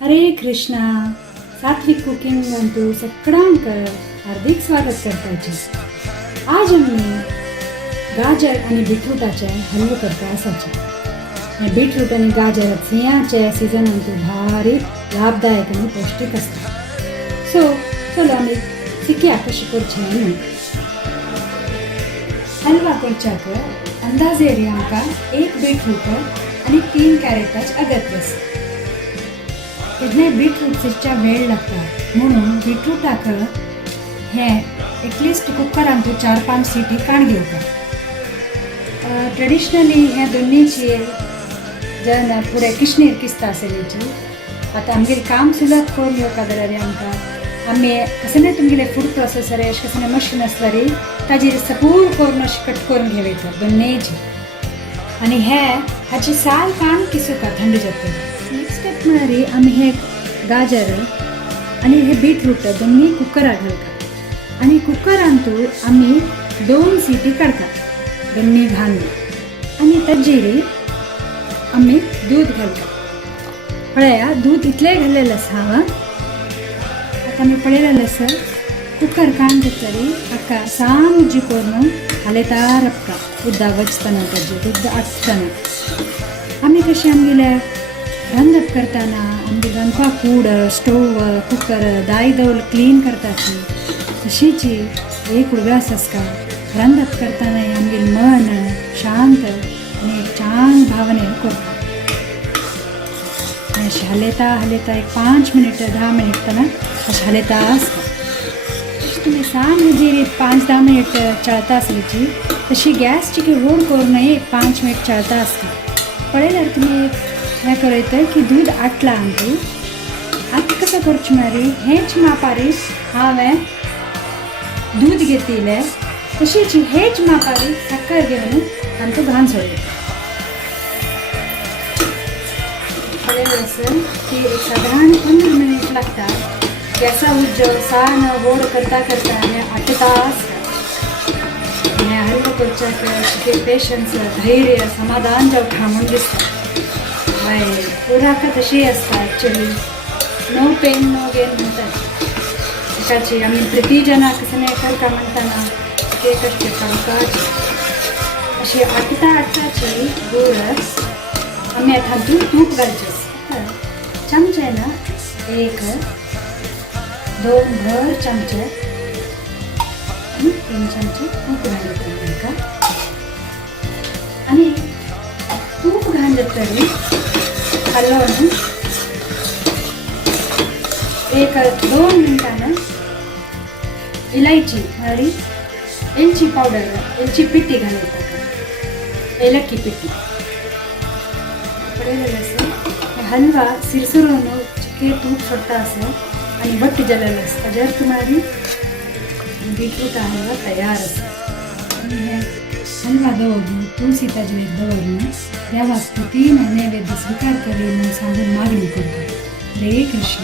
हरे कृष्णा. सात्विक कुकिंग म्हणतो सगळ्यांक हार्दिक स्वागत करपाचे. आज आमी गाजर आणि बीटरूटाचे हलवो करता आसाचे. हे बीटरूट आणि गाजर सिंयाचे सिजनान तो भारी लाभदायक आणि पौष्टिक असता. सो चलो आमी शिकया कशें करचें न्हू. हलवा करच्याक अंदाजे आमकां 1 बीटरूट आणि 3 कॅरेटाचे अगत्य आसा. तेन्ना बीटरूट शिजच्या वेळ लागता म्हणून बीटरूटाक हे एटलिस्ट कुकरान 4-5 सिटी काण घेवपाक. ट्रेडिशनली हे दोनीची जेन्ना फुडें किशनीर किस्ता आसलेची. आतां आमगेलें काम सुलभ करून येवपाक जाल्यार आमकां आमी कसले तुमगेले फूड प्रोसेसर अशें कसलें मशीन आसल्यार ताजेर सपूर करून अशें कट करून घेवयता दोनीची. आनी हाची साल काण किसूका थंड जाता. नेक्स्ट स्टेप म्हळ्यार आमी हे गाजर आणि हे बीटरूट दोन्ही कुकराक घालता आणि कुकरान आमी 2 सिटी काडटा दोन्ही घालून आणि ताजेर आमी दूध घालता. पळया दूध इतलें घाल्लेलें आसा हांव. आतां आमी पळयलेलें आसा कुकर काण घेतली हाका साम उजी करून हालयता रावता उदक वचतना ताजेर उदक आटतना. आमी कशें आमगेले रांदप करतना आमगे रांदपाक कूड स्टोव कुकर दाय दवल क्लीन करताची तशीच एक उगडास आसता. रांदप करतना आमगेलें मन शांत आनी एक छान भावने करता. अशें हालयता एक 5 मिनिट 10 मिनिट तना अशें हालयता आसता. तुमी साम हेजेर 5-10 मिनिट चळता आसलीची तशी गॅसची व्हड करून एक 5 मिनिट चळता आसता. पळयल्यार तुमी हें करयता की दूध आटला आमकां. आतां कसं करचें म्हळ्यार हेच मापार हांवें दूध घेतिल्लें तशीच हेच मापार साखर घेवन आमकां घालून सोडटा. पळयलें आसा की सादारण 15 मिनिट लागता. गॅसा उजो सान व्हड करता हें आटता आसता. हें हलवो करच्याक पेशन्स धैर्य समाधान जावपाक म्हूण दिसता. हय पुराक तशी आसता actually. No pain no gain म्हणटात एकाची. आमी प्रतिजनाक कसलें करता म्हणटाना ते कशें काडपाचें अशी आटताची गोड आमी आतां तूप घालचें. चमचे ना 1-2 भर चमचे आनी 3 चमचे तूप घालता ताका. आनी तूप घालून तरी हलवून 1-2 मिनटान इलायची म्हळ्यार एलची पावडर एलची पिठी घालता ताका. एलक्की पिठी पळयलेलें आसा. हलवा सिरसुरून चिके तूप सोडटा आसा आनी भट्ट जालेलो आसता. ताजेर तुम्हारी बीटरूट हलवा तयार आसा. आनी हे हलवा दवरून तुळशी ताजेर दवरून देवाक स्तुती नैवेद्य स्वीकार करी म्हणून सांगून मागणी करता. हरे कृष्ण.